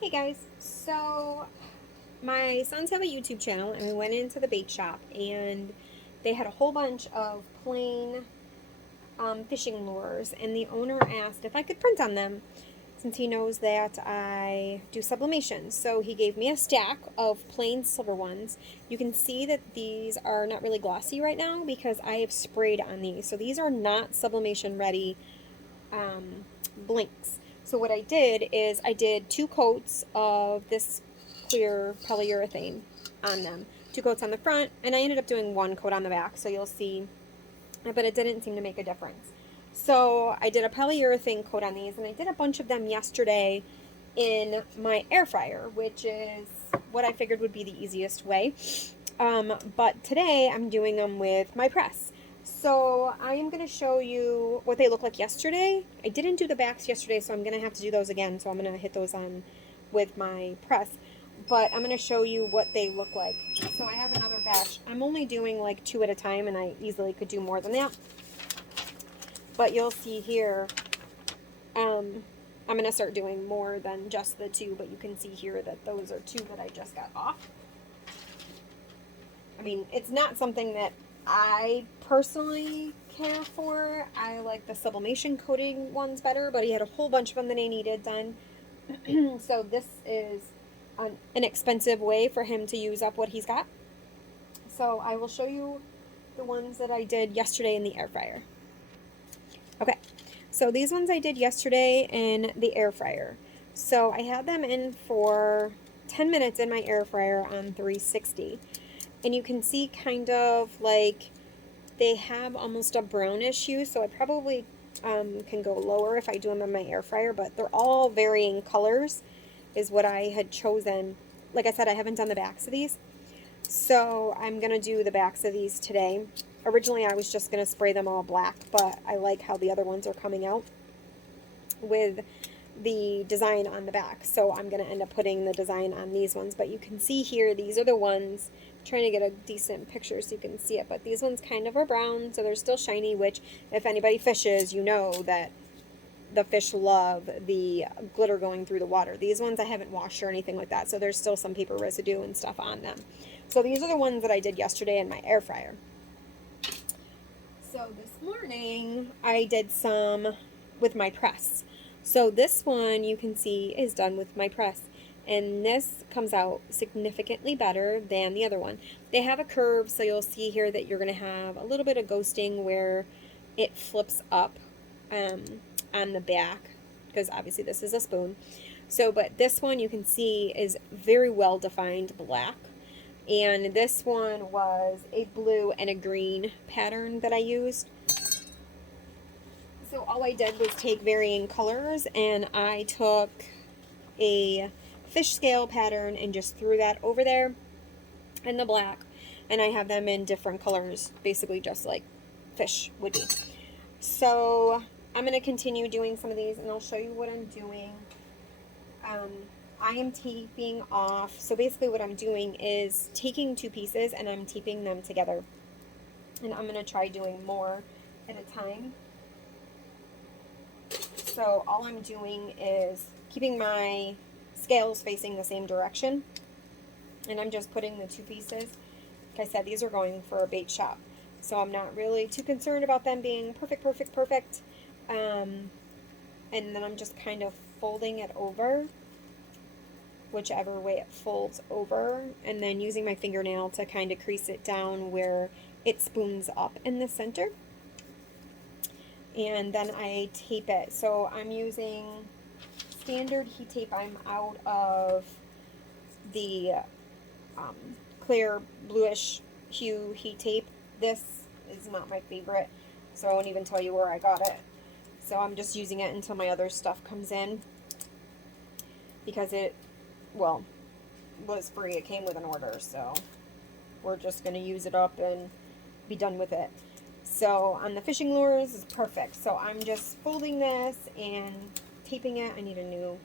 Hey guys, so my sons have a YouTube channel and we went into the bait shop and they had a whole bunch of plain fishing lures and the owner asked if I could print on them since he knows that I do sublimation. So he gave me a stack of plain silver ones. You can see that these are not really glossy right now because I have sprayed on these. So these are not sublimation ready blinks. So what I did is I did 2 coats of this clear polyurethane on them. 2 coats on the front, and I ended up doing 1 coat on the back, so you'll see, but it didn't seem to make a difference. So I did a polyurethane coat on these, and I did a bunch of them yesterday in my air fryer, which is what I figured would be the easiest way. But today I'm doing them with my press. So I am going to show you what they look like yesterday. I didn't do the backs yesterday, so I'm going to have to do those again. So I'm going to hit those on with my press. But I'm going to show you what they look like. So I have another batch. I'm only doing like 2 at a time, and I easily could do more than that. But you'll see here, I'm going to start doing more than just the 2, but you can see here that those are 2 that I just got off. I mean, it's not something that I personally care for. I like the sublimation coating ones better, but he had a whole bunch of them that he needed done. So this is an inexpensive way for him to use up what he's got. So I will show you the ones that I did yesterday in the air fryer. Okay, so these ones I did yesterday in the air fryer. So I had them in for 10 minutes in my air fryer on 360. And you can see kind of like they have almost a brownish hue, so I probably can go lower if I do them in my air fryer, but they're all varying colors is what I had chosen. Like I said, I haven't done the backs of these, so I'm going to do the backs of these today. Originally, I was just going to spray them all black, but I like how the other ones are coming out with the design on the back, so I'm going to end up putting the design on these ones. But you can see here, these are the ones. I'm trying to get a decent picture so you can see it, but these ones kind of are brown, so they're still shiny, which if anybody fishes, you know that the fish love the glitter going through the water. These ones I haven't washed or anything like that, so there's still some paper residue and stuff on them. So these are the ones that I did yesterday in my air fryer. So this morning I did some with my press. So this one you can see is done with my press, and this comes out significantly better than the other one. They have a curve, so you'll see here that you're going to have a little bit of ghosting where it flips up on the back, because obviously this is a spoon. So, but this one you can see is very well defined black, and this one was a blue and a green pattern that I used. So all I did was take varying colors, and I took a fish scale pattern and just threw that over there in the black, and I have them in different colors, basically just like fish would be. So I'm going to continue doing some of these, and I'll show you what I'm doing. I am taping off, so basically what I'm doing is taking 2 pieces and I'm taping them together, and I'm going to try doing more at a time. So all I'm doing is keeping my scales facing the same direction, and I'm just putting the 2 pieces. Like I said, these are going for a bait shop, so I'm not really too concerned about them being perfect. And then I'm just kind of folding it over, whichever way it folds over, and then using my fingernail to kind of crease it down where it spoons up in the center. And then I tape it. So I'm using standard heat tape. I'm out of the clear bluish hue heat tape. This is not my favorite, so I won't even tell you where I got it. So I'm just using it until my other stuff comes in, because it, well, was free. It came with an order, so we're just going to use it up and be done with it. So on the fishing lures is perfect. So I'm just folding this and taping it. I need a new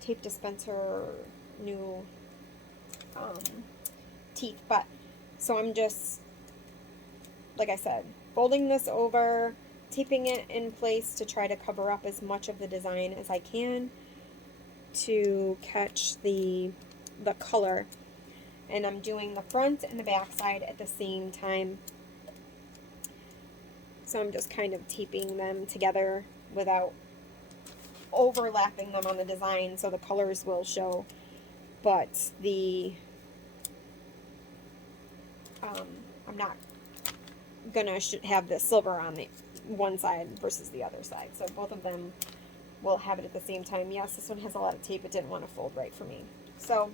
tape dispenser, new teeth, but so I'm just, like I said, folding this over, taping it in place to try to cover up as much of the design as I can. to catch the color. And I'm doing the front and the back side at the same time. So I'm just kind of taping them together without overlapping them on the design, so the colors will show, but the I'm not gonna have the silver on the one side versus the other side, so both of them will have it at the same time. Yes, this one has a lot of tape. It didn't want to fold right for me, so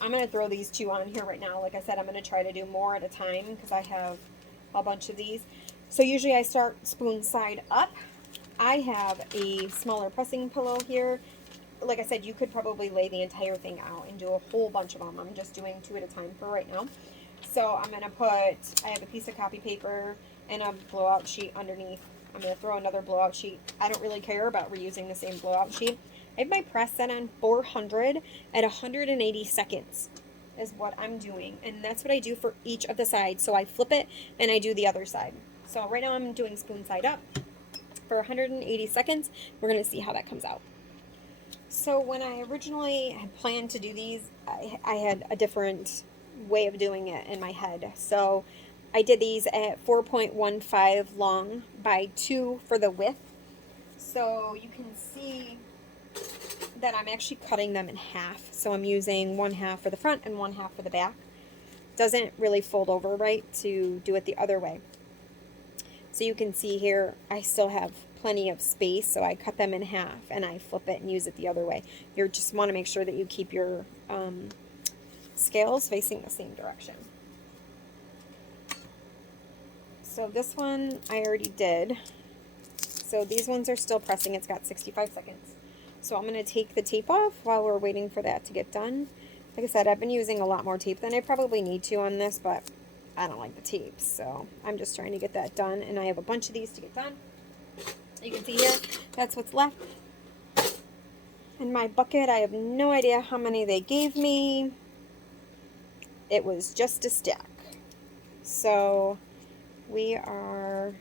I'm gonna throw these two on here right now. Like I said, I'm gonna try to do more at a time because I have a bunch of these. So usually I start spoon side up. I have a smaller pressing pillow here. Like I said, you could probably lay the entire thing out and do a whole bunch of them. I'm just doing 2 at a time for right now. So I'm going to I have a piece of copy paper and a blowout sheet underneath. I'm going to throw another blowout sheet. I don't really care about reusing the same blowout sheet. I have my press set on 400 at 180 seconds is what I'm doing. And that's what I do for each of the sides. So I flip it and I do the other side. So right now I'm doing spoon side up for 180 seconds. We're going to see how that comes out. So when I originally had planned to do these, I had a different way of doing it in my head. So I did these at 4.15 long by 2 for the width. So you can see that I'm actually cutting them in half. So I'm using 1/2 for the front and 1/2 for the back. Doesn't really fold over right to do it the other way. So you can see here, I still have plenty of space, so I cut them in half and I flip it and use it the other way. You just want to make sure that you keep your scales facing the same direction. So this one I already did. So these ones are still pressing. It's got 65 seconds. So I'm going to take the tape off while we're waiting for that to get done. Like I said, I've been using a lot more tape than I probably need to on this, but I don't like the tape, so I'm just trying to get that done, and I have a bunch of these to get done. You can see here, that's what's left. In my bucket, I have no idea how many they gave me. It was just a stack. So we are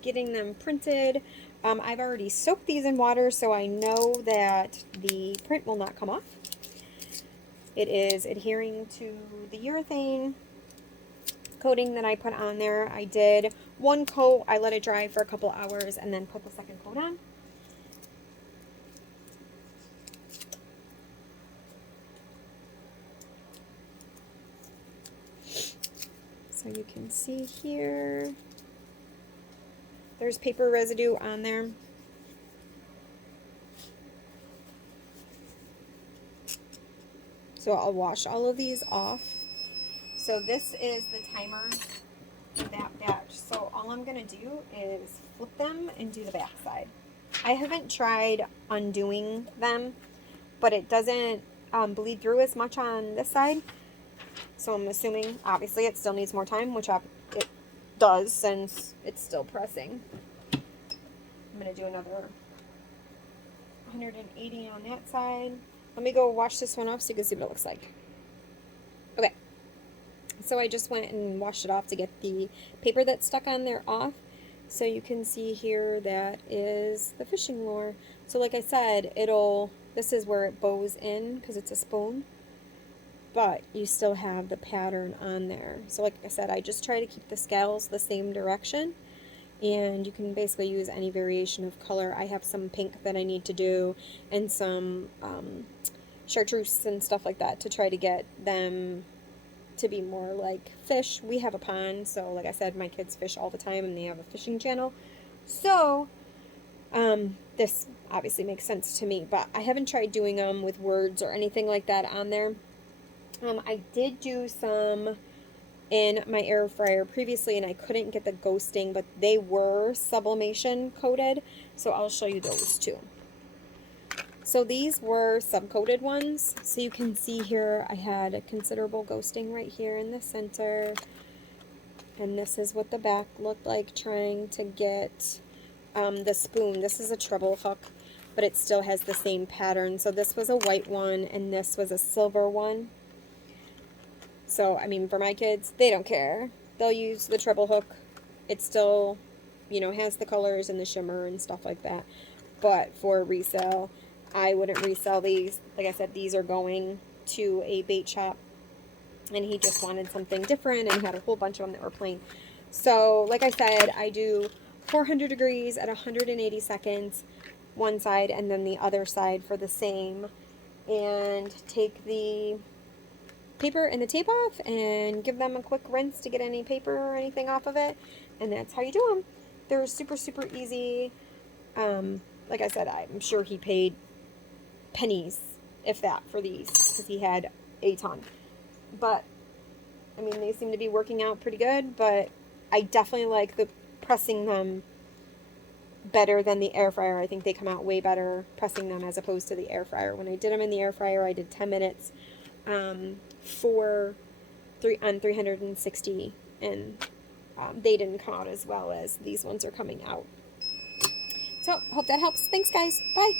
getting them printed. I've already soaked these in water, so I know that the print will not come off. It is adhering to the urethane coating that I put on there. I did 1 coat, I let it dry for a couple hours, and then put the second coat on. So you can see here, there's paper residue on there. So I'll wash all of these off. So this is the timer for that batch. So all I'm going to do is flip them and do the back side. I haven't tried undoing them, but it doesn't bleed through as much on this side. So I'm assuming, obviously, it still needs more time, which it does since it's still pressing. I'm going to do another 180 on that side. Let me go wash this one off so you can see what it looks like. Okay. So I just went and washed it off to get the paper that's stuck on there off. So you can see here that is the fishing lure. So like I said, this is where it bows in because it's a spoon. But you still have the pattern on there. So like I said, I just try to keep the scales the same direction. And you can basically use any variation of color. I have some pink that I need to do and some chartreuse and stuff like that to try to get them to be more like fish. We have a pond, so like I said, my kids fish all the time and they have a fishing channel. So this obviously makes sense to me, but I haven't tried doing them with words or anything like that on there. I did do some in my air fryer previously and I couldn't get the ghosting, but they were sublimation coated, so I'll show you those too. So these were subcoated ones, so you can see here I had a considerable ghosting right here in the center, and this is what the back looked like trying to get the spoon. This is a treble hook, but it still has the same pattern. So this was a white one and this was a silver one. So, I mean, for my kids, they don't care. They'll use the treble hook. It still, has the colors and the shimmer and stuff like that. But for resale, I wouldn't resell these. Like I said, these are going to a bait shop, and he just wanted something different and had a whole bunch of them that were plain. So, like I said, I do 400 degrees at 180 seconds, one side, and then the other side for the same. And take the paper and the tape off and give them a quick rinse to get any paper or anything off of it. And that's how you do them. They're super, super easy. Like I said, I'm sure he paid pennies, if that, for these, because he had a ton. But, I mean, they seem to be working out pretty good, but I definitely like the pressing them better than the air fryer. I think they come out way better pressing them as opposed to the air fryer. When I did them in the air fryer, I did 10 minutes on 360, and they didn't come out as well as these ones are coming out. So, hope that helps. Thanks, guys. Bye.